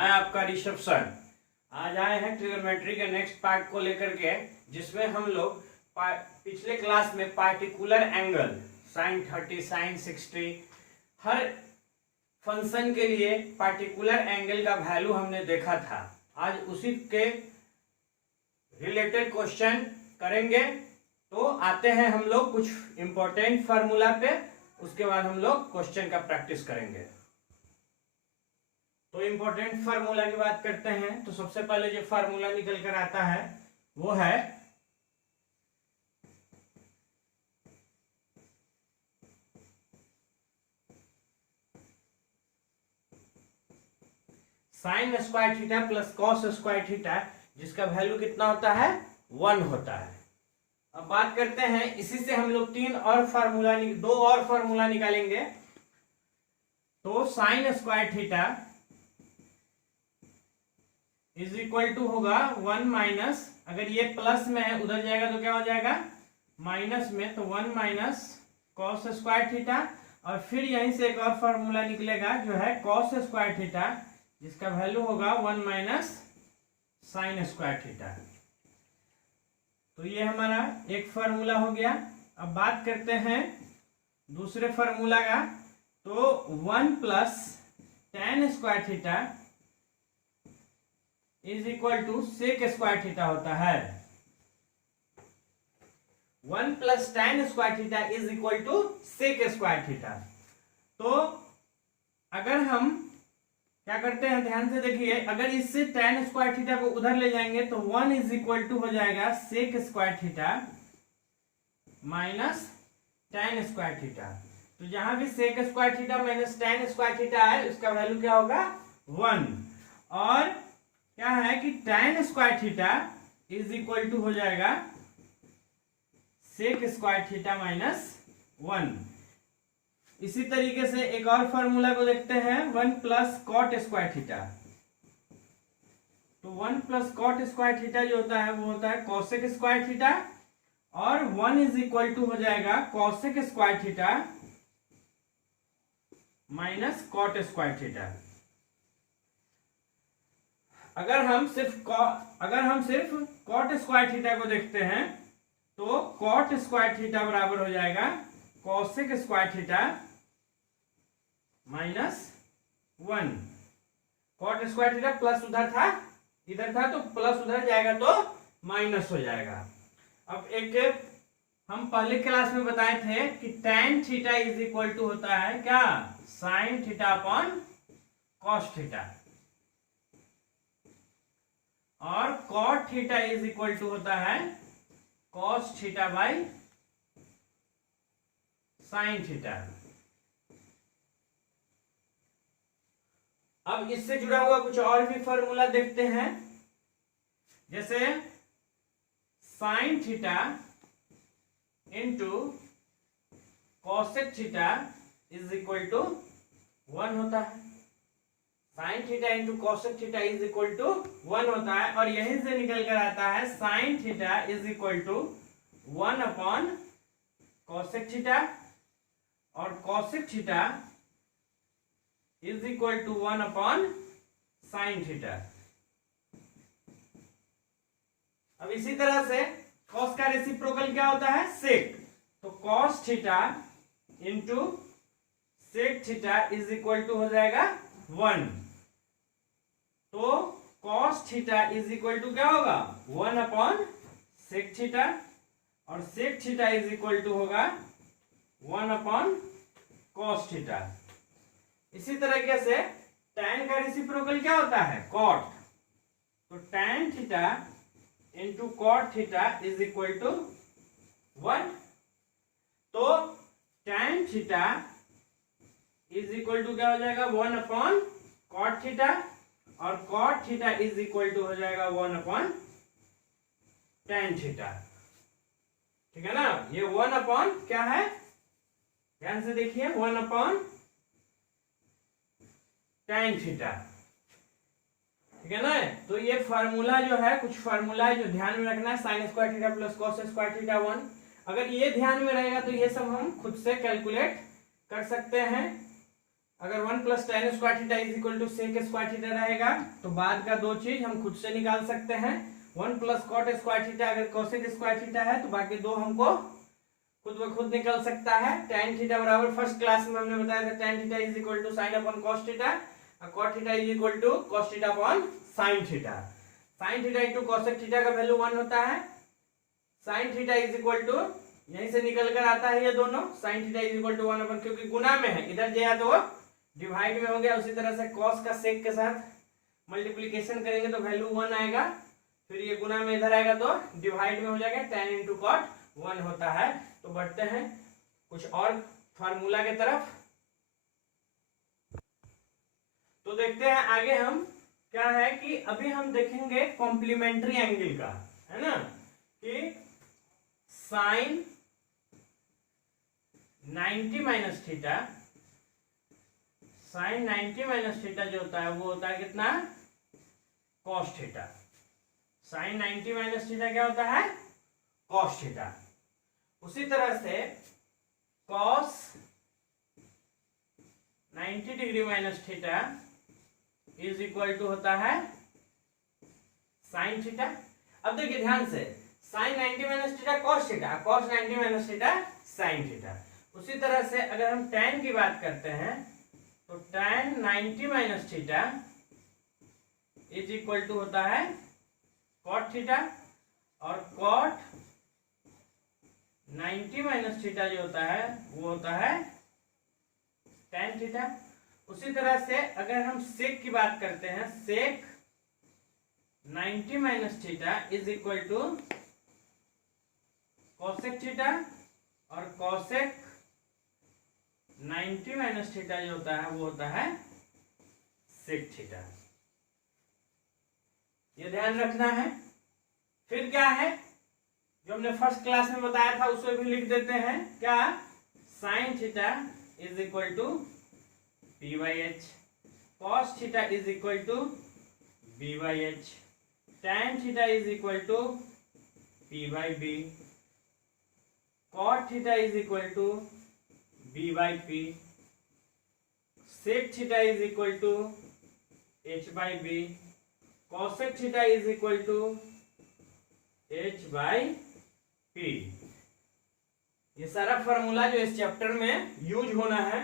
मैं आपका ऋषभ सर। आज आए हैं ट्रिग्नोमेट्री के नेक्स्ट पार्ट को लेकर के, जिसमें हम लोग पिछले क्लास में पार्टिकुलर एंगल sin 30, sin 60 हर फंक्शन के लिए पार्टिकुलर एंगल का वैल्यू हमने देखा था। आज उसी के रिलेटेड क्वेश्चन करेंगे। तो आते हैं हम लोग कुछ इंपॉर्टेंट फार्मूला पे, उसके बाद हम लोग क्वेश्चन का प्रैक्टिस करेंगे। तो इंपॉर्टेंट फार्मूला की बात करते हैं तो सबसे पहले जो फार्मूला निकल कर आता है वो है sign square theta plus cos square theta, जिसका वैल्यू कितना होता है 1 होता है। अब बात करते हैं, इसी से हम लोग दो और फार्मूला निकालेंगे। तो sine square theta is equal to होगा 1 माइनस, अगर ये प्लस में है उधर जाएगा तो क्या हो जाएगा माइनस में, तो 1 माइनस कॉस स्क्वायर थीटा, और फिर यहीं से एक और फार्मूला निकलेगा जो है कॉस स्क्वायर थीटा, जिसका वैल्यू होगा 1 माइनस साइन स्क्वायर थीटा। तो ये हमारा एक फार्मूला हो गया। अब बात करते हैं दूसरे फार्मूला का। तो 1 plus tan square theta is equal to sec square theta होता है। 1 plus tan square theta is equal to sec square theta. तो अगर हम क्या करते हैं, ध्यान से देखिए, अगर इससे टेन स्क्वायर थीटा को उधर ले जाएंगे तो 1 इज इक्वल टू हो जाएगा sec square theta minus tan square theta. तो जहां भी sec square theta minus tan square theta है, उसका वैल्यू क्या होगा 1। और क्या है कि tan square theta is equal to हो जाएगा सेक स्क्वायर थीटा माइनस 1। इसी तरीके से एक और फार्मूला को देखते हैं, 1 प्लस कॉट स्क्वायर थीटा। तो 1 प्लस कॉट स्क्वायर थीटा जो होता है वो होता है कॉसेक स्क्वायर थीटा, और 1 इज इक्वल टू हो जाएगा cosec square theta minus cot square theta. अगर हम सिर्फ कॉट स्क्वायर थीटा को देखते हैं तो कॉट स्क्वायर थीटा बराबर हो जाएगा cosec square theta minus 1। Cot square theta plus उधर था, इधर था, तो प्लस उधर जाएगा तो माइनस हो जाएगा। अब एक हम पहले क्लास में बताए थे कि tan theta is equal to होता है क्या sine theta upon cos theta, और cot theta is equal to होता है cos theta by sine theta. अब इससे जुड़ा हुआ कुछ और भी फॉर्मूला देखते हैं, जैसे sine theta into cosec theta is equal to 1 होता है। Sine theta into cosec theta is equal to 1 होता है, और यहीं से निकल कर आता है sine theta is equal to 1 upon cosec theta, और cosec theta is equal to 1 upon sine theta. अब इसी तरह से कॉस का रेसिप्रोकल क्या होता है सेक, तो cos theta into sec theta is equal to हो जाएगा 1। तो cos theta is equal to क्या होगा 1 अपॉन सेक थीटा, और sec theta is equal to होगा 1 अपॉन कॉस थीटा। इसी तरीके से tan का रेसिप्रोकल क्या होता है कॉट, तो tan theta into cot theta is equal to 1। तो tan theta is equal to क्या हो जाएगा 1 अपॉन कॉट थीटा, और cot theta is equal to हो जाएगा 1 अपॉन tan थीटा। ठीक है ना, ये 1 अपॉन क्या है, ध्यान से देखिए, 1 अपॉन tan थीटा। ठीक है ना। तो ये फार्मूला जो है, कुछ फार्मूला है जो ध्यान में रखना है, sign square theta plus cos square theta 1। अगर ये ध्यान में रहेगा तो ये सब हम खुद से कैलकुलेट कर सकते हैं। अगर 1 plus tan square theta is equal to sec square theta रहेगा तो बाद का दो चीज हम खुद से निकाल सकते हैं। 1 प्लस कॉट स्क्वायर थीटा अगर कोसेक स्क्वायर थीटा है तो बाकी दो हमको खुद ब खुद निकल सकता है। tan थीटा बराबर फर्स्ट क्लास में हमने बताया था tan theta is equal to sine upon cos theta और cot theta is equal to cos theta upon sin theta. sin theta into cosec theta का वैल्यू 1 होता है। sin theta is equal to यहीं से निकल कर आता है ये दोनों sin theta is equal to 1 upon क्योंकि गुना में है, इधर जो है तो डिवाइड में हो गया। उसी तरह से cos का sec के साथ मल्टीप्लिकेशन करेंगे तो वैल्यू 1 आएगा, फिर ये गुना में इधर आएगा तो डिवाइड में हो जाएगा, tan इंटू cot 1 होता है। तो बढ़ते हैं कुछ और फार्मूला के तरफ। तो देखते हैं आगे हम क्या है कि अभी हम देखेंगे कॉम्प्लीमेंट्री एंगल का, है ना, कि sine 90 minus theta, sine 90 minus theta जो होता है वो होता है कितना, cos theta. Sine 90 minus theta क्या होता है, कॉस थीटा। उसी तरह से cos 90 degree minus theta is equal to होता है साइन थीटा। अब देखिए ध्यान से, sine 90 minus theta cos theta, cos 90 minus theta sine theta. उसी तरह से अगर हम tan की बात करते हैं तो tan 90 minus theta is equal to होता है cot थीटा और cot 90 माइनस थीटा जो होता है वो होता है tan थीटा। उसी तरह से अगर हम सेक की बात करते हैं, sec 90 minus theta is equal to cosec theta और कोसेक 90 माइनस थीटा जो होता है वो होता है सेक थीटा। ये ध्यान रखना है। फिर क्या है जो हमने फर्स्ट क्लास में बताया था उसको भी लिख देते हैं, क्या, sine theta is equal to P by H, cos theta is equal to B by H, tan theta is equal to P by B, cot theta is equal to B by P, sec theta is equal to H by B, cosec theta is equal to H by P. ये सारा formula जो इस chapter में use होना है,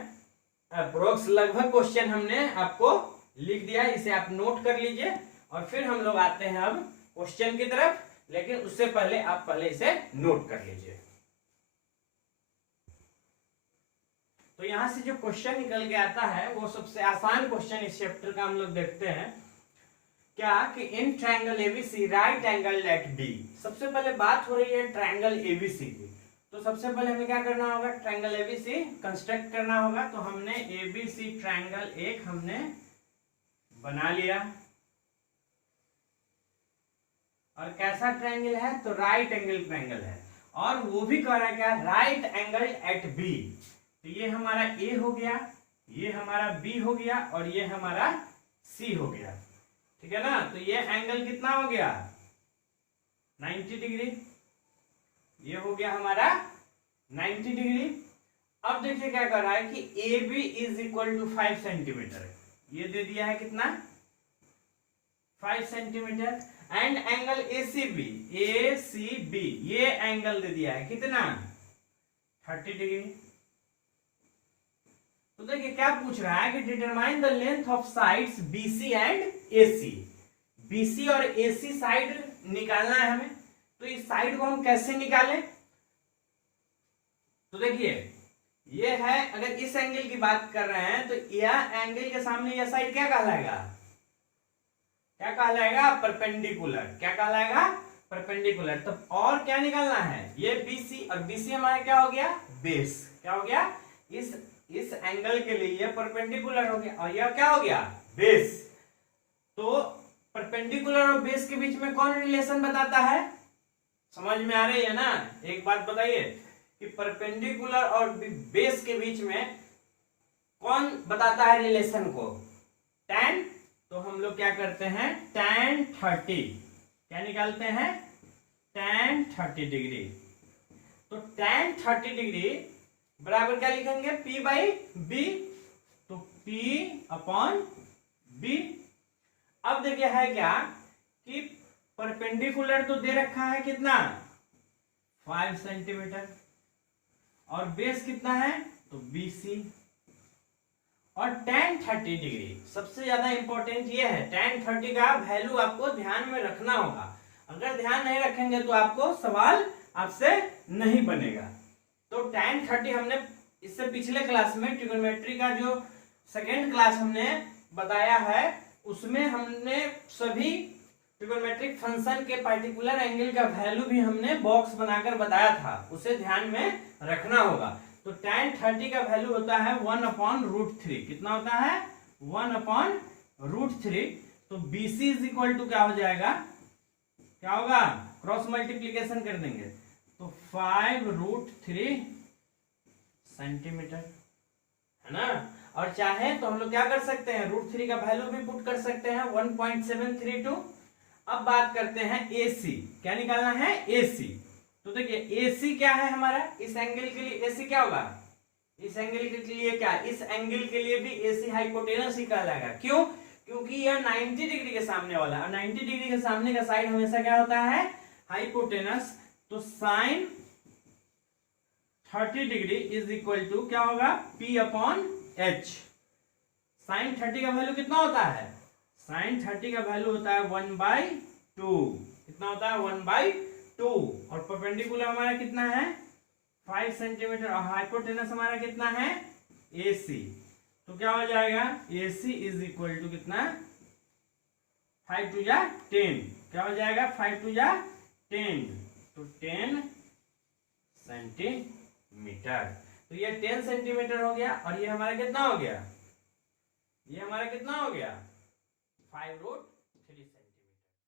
approx लगभग question हमने आपको लिख दिया है, इसे आप नोट कर लीजिए और फिर हम लोग आते हैं अब क्वेश्चन की तरफ, लेकिन उससे पहले आप पहले इसे नोट कर लीजिए। तो यहां से जो क्वेश्चन निकल के आता है वो सबसे आसान क्वेश्चन इस चैप्टर का हम लोग देखते हैं, क्या कि in triangle ABC right angle at B. सबसे पहले बात हो रही है ट्रायंगल एबीसी की, तो सबसे पहले हमें क्या करना होगा, ट्रायंगल एबीसी कंस्ट्रक्ट करना होगा। तो हमने एबीसी ट्रायंगल एक हमने बना लिया, और कैसा ट्रायंगल है, तो राइट एंगल ट्रायंगल है, और वो भी कह रहा है क्या, राइट एंगल एट बी। तो ये हमारा ए हो गया, ये हमारा बी हो गया और ये हमारा सी हो गया, ठीक है ना। तो ये एंगल कितना हो गया, 90 डिग्री, ये हो गया हमारा 90 डिग्री। अब देखिए क्या कर रहा है कि A B is equal to 5 centimetre, ये दे दिया है कितना, 5 centimetre, and angle A C B, ये एंगल दे दिया है कितना, 30 डिग्री। तो देखिए क्या पूछ रहा है कि determine the length of sides BC and AC. BC और एसी साइड निकालना है हमें, तो इस साइड को हम कैसे निकालें। तो देखिए ये है, अगर इस एंगल की बात कर रहे हैं तो यह एंगल के सामने यह साइड क्या कहलाएगा, क्या कहलाएगा, परपेंडिकुलर। क्या कहलाएगा, परपेंडिकुलर। तो और क्या निकालना है, ये बीसी, और बीसी हमारा क्या हो गया, बेस। क्या हो गया, इस एंगल के लिए ये परपेंडिकुलर हो गया और यह क्या हो गया, बेस। तो परपेंडिकुलर और बेस के बीच में कौन रिलेशन बताता है, समझ में आ रही है ना। एक बात बताइए कि परपेंडिकुलर और बेस के बीच में कौन बताता है रिलेशन को, tan। तो हम लोग क्या करते हैं, tan 30, क्या निकालते हैं, tan 30 डिग्री। तो tan 30 डिग्री बराबर क्या लिखेंगे, P बाई बी। तो P अपॉन B। अब देखिए है क्या कि परपेंडिकुलर तो दे रखा है कितना 5 सेंटीमीटर और बेस कितना है तो BC और tan 30 डिग्री। सबसे ज्यादा इंपॉर्टेंट ये है tan 30 का वैल्यू आपको ध्यान में रखना होगा। अगर ध्यान नहीं रखेंगे तो आपको सवाल आपसे नहीं बनेगा। तो tan 30 हमने इससे पिछले क्लास में ट्रिगोनोमेट्री का जो सेकेंड क्लास हमने बताया है उसमें हमने सभी ट्रिगोनोमेट्रिक फंक्शन के पार्टिकुलर एंगल का वैल्यू भी हमने बॉक्स बनाकर बताया था, उसे ध्यान में रखना होगा। तो tan 30 का वैल्यू होता है 1/√3। कितना होता है 1/√3। तो BC इज इक्वल टू क्या हो जाएगा, क्या होगा क्रॉस मल्टीप्लीकेशन कर देंगे तो 5√3 सेंटीमीटर है ना। और चाहे तो हम लोग क्या कर सकते हैं √3 का वैल्यू भी पुट कर सकते हैं 1.732। अब बात करते हैं AC, क्या निकालना है AC। तो देखिए AC क्या है हमारा, इस एंगल के लिए AC क्या होगा, इस एंगल के लिए क्या, इस एंगल के लिए भी AC हाइपोटेनस ही कहलाएगा। क्यों, क्योंकि यह 90 डिग्री के सामने वाला और 90 डिग्री के सामने का साइड हमेशा क्या होता है हाइपोटेनस। तो sin 30 degree is equal to क्या होगा P अपॉन H। sin 30 का वैल्यू कितना होता है, sin 30 का वैल्यू होता है 1/2। कितना होता है 1/2। और परपेंडिकुलर हमारा कितना है 5 सेंटीमीटर और हाइपोटेनस हमारा कितना है AC। तो क्या हो जाएगा AC इज इक्वल टू कितना 5 2 जा 10। क्या हो जाएगा 5 2 जा 10। तो 10 सेंटीमीटर। तो ये 10 सेंटीमीटर हो गया और ये हमारा कितना हो गया, ये हमारा कितना हो गया 5√3 सेंटीमीटर।